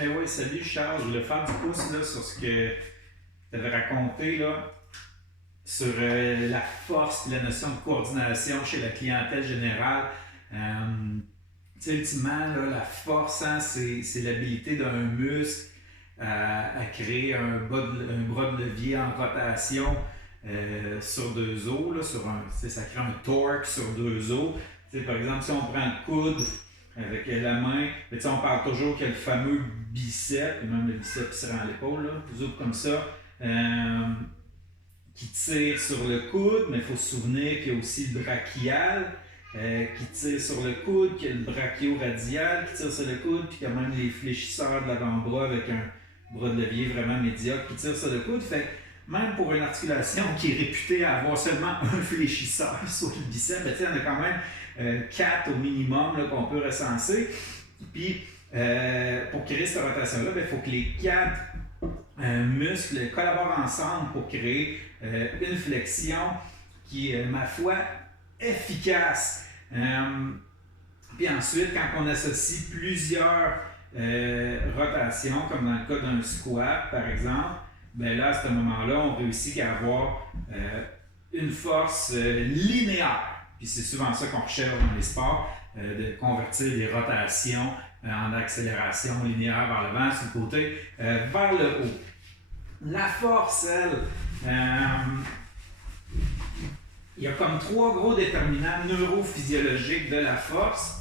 Eh oui, salut Charles, je voulais faire du pouce là, sur ce que tu avais raconté là, sur la force et la notion de coordination chez la clientèle générale. Tu sais, ultimement, là, la force, hein, c'est l'habilité d'un muscle à créer un bras de levier en rotation sur deux os. Là, ça crée un torque sur deux os. Tu sais, par exemple, si on prend le coude avec la main, mais on parle toujours qu'il y a le fameux bicep, et même le bicep qui se rend à l'épaule, toujours comme ça, qui tire sur le coude, mais il faut se souvenir qu'il y a aussi le brachial qui tire sur le coude, qu'il y a le brachio-radial qui tire sur le coude, puis qu'il y a même les fléchisseurs de l'avant-bras avec un bras de levier vraiment médiocre qui tire sur le coude. Fait même pour une articulation qui est réputée à avoir seulement un fléchisseur sur le bicep, il y en a quand même 4 au minimum qu'on peut recenser. Puis, pour créer cette rotation-là, il faut que les 4 muscles collaborent ensemble pour créer une flexion qui est, ma foi, efficace. Puis ensuite, quand on associe plusieurs rotations, comme dans le cas d'un squat, par exemple, ben là, à ce moment-là, on réussit à avoir une force linéaire. Puis c'est souvent ça qu'on recherche dans les sports, de convertir les rotations en accélération linéaire vers l'avant, sur le côté, vers le haut. La force, elle, il y a comme 3 gros déterminants neurophysiologiques de la force.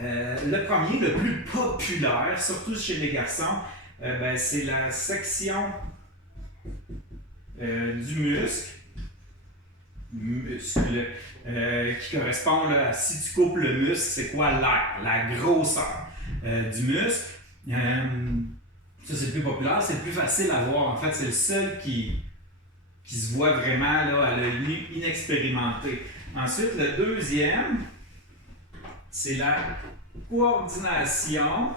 Le premier, le plus populaire, surtout chez les garçons, c'est la section du muscle qui correspond à si tu coupes le muscle, c'est quoi l'air, la grosseur du muscle. Ça, c'est le plus populaire, c'est le plus facile à voir. En fait, c'est le seul qui se voit vraiment là, à l'œil nu inexpérimenté. Ensuite, le deuxième, c'est la coordination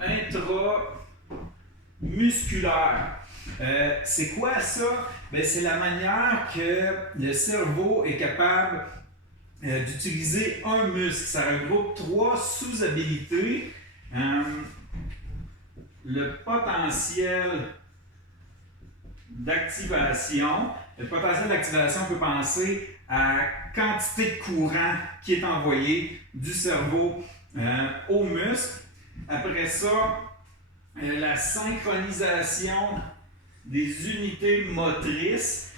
intramusculaire. C'est quoi ça? C'est la manière que le cerveau est capable d'utiliser un muscle. Ça regroupe 3 sous-habilités. Le potentiel d'activation. Le potentiel d'activation, on peut penser à la quantité de courant qui est envoyé du cerveau au muscle. Après ça, la synchronisation des unités motrices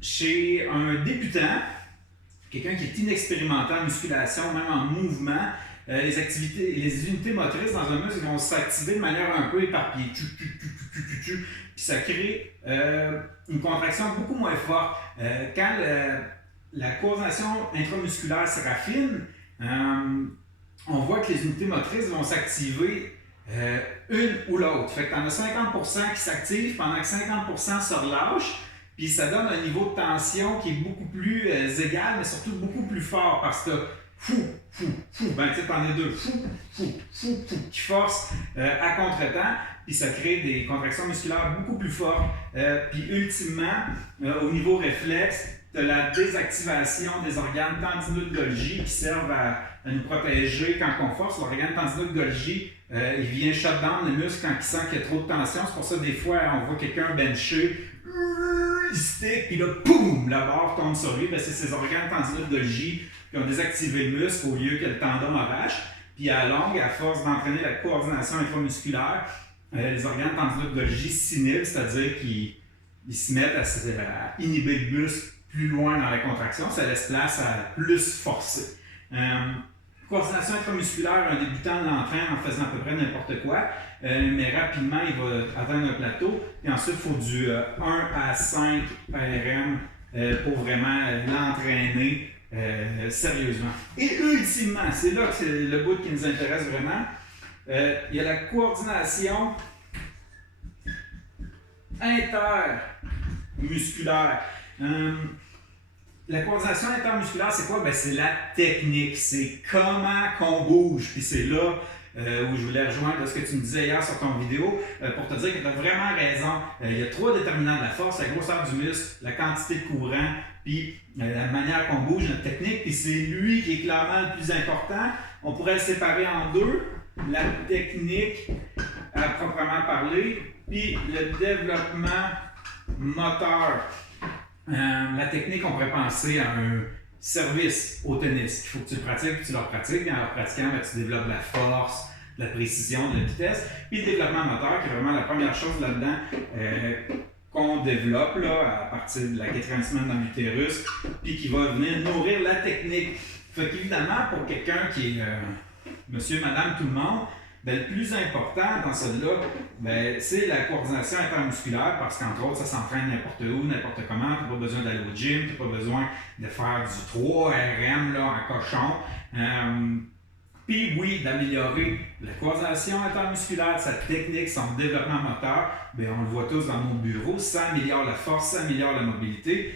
chez un débutant, quelqu'un qui est inexpérimenté en musculation, même en mouvement. Les unités motrices dans un muscle vont s'activer de manière un peu éparpillée. Puis ça crée une contraction beaucoup moins forte. Quand la coordination intramusculaire se raffine, on voit que les unités motrices vont s'activer une ou l'autre. Fait que tu en as 50% qui s'activent pendant que 50% se relâchent. Puis ça donne un niveau de tension qui est beaucoup plus égal, mais surtout beaucoup plus fort parce que tu en as 2, qui forcent à contre-temps, puis ça crée des contractions musculaires beaucoup plus fortes. Puis ultimement, au niveau réflexe, tu as la désactivation des organes tendineux de Golgi qui servent à nous protéger quand on force. L'organe tendineux de Golgi, il vient shut down le muscle quand il sent qu'il y a trop de tension. C'est pour ça que des fois, on voit quelqu'un bencher, il stick, puis là, poum, la barre tombe sur lui. C'est ces organes tendineux de Golgi qui ont désactivé le muscle au lieu que le tendon arrache. Puis à longue, à force d'entraîner la coordination intramusculaire, les organes tendineux de Golgi s'inhibent, c'est-à-dire qu'ils se mettent à inhiber le muscle plus loin dans la contraction. Ça laisse place à plus forcer. Coordination intramusculaire, un débutant l'entraîne en faisant à peu près n'importe quoi, mais rapidement, il va atteindre un plateau. Et ensuite, il faut du 1 à 5 RM pour vraiment l'entraîner sérieusement. Et ultimement, c'est là que c'est le bout qui nous intéresse vraiment, il y a la coordination intermusculaire. La coordination intermusculaire, c'est quoi? C'est la technique, c'est comment qu'on bouge. Puis c'est là où je voulais rejoindre ce que tu me disais hier sur ton vidéo pour te dire que tu as vraiment raison. Il y a 3 déterminants de la force, la grosseur du muscle, la quantité de courant, puis la manière qu'on bouge, notre technique, puis c'est lui qui est clairement le plus important. On pourrait le séparer en deux, la technique à proprement parler, puis le développement moteur. La technique, on pourrait penser à un service au tennis. Il faut que tu le pratiques, puis tu le pratiques. En le pratiquant, tu développes de la force, de la précision, de la vitesse. Puis le développement moteur, qui est vraiment la première chose là-dedans qu'on développe là, à partir de la 4e semaine dans l'utérus, puis qui va venir nourrir la technique. Fait qu'évidemment, pour quelqu'un qui est monsieur, madame, tout le monde, ben, le plus important dans celle-là, ben, c'est la coordination intermusculaire parce qu'entre autres, ça s'entraîne n'importe où, n'importe comment. Tu n'as pas besoin d'aller au gym, tu n'as pas besoin de faire du 3RM là, en cochon. Puis oui, d'améliorer la coordination intermusculaire, sa technique, son développement moteur. Bien, on le voit tous dans nos bureaux, ça améliore la force, ça améliore la mobilité,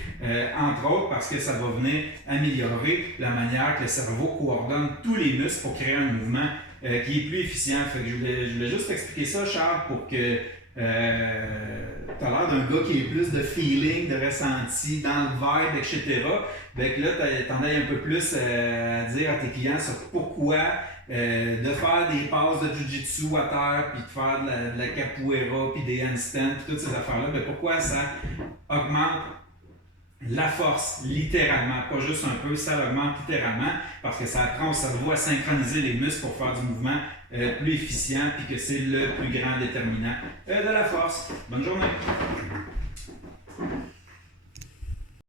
entre autres parce que ça va venir améliorer la manière que le cerveau coordonne tous les muscles pour créer un mouvement qui est plus efficient. Fait que je voulais juste expliquer ça, Charles, pour que tu as l'air d'un gars qui a plus de feeling, de ressenti, dans le vibe, etc. Bien que là, tu en as un peu plus à dire à tes clients sur pourquoi de faire des passes de jiu-jitsu à terre, puis de faire de la capoeira, puis des handstands, puis toutes ces affaires-là. Bien, pourquoi ça augmente la force, littéralement, pas juste un peu, ça augmente littéralement parce que ça apprend au cerveau à synchroniser les muscles pour faire du mouvement plus efficient puis que c'est le plus grand déterminant de la force. Bonne journée!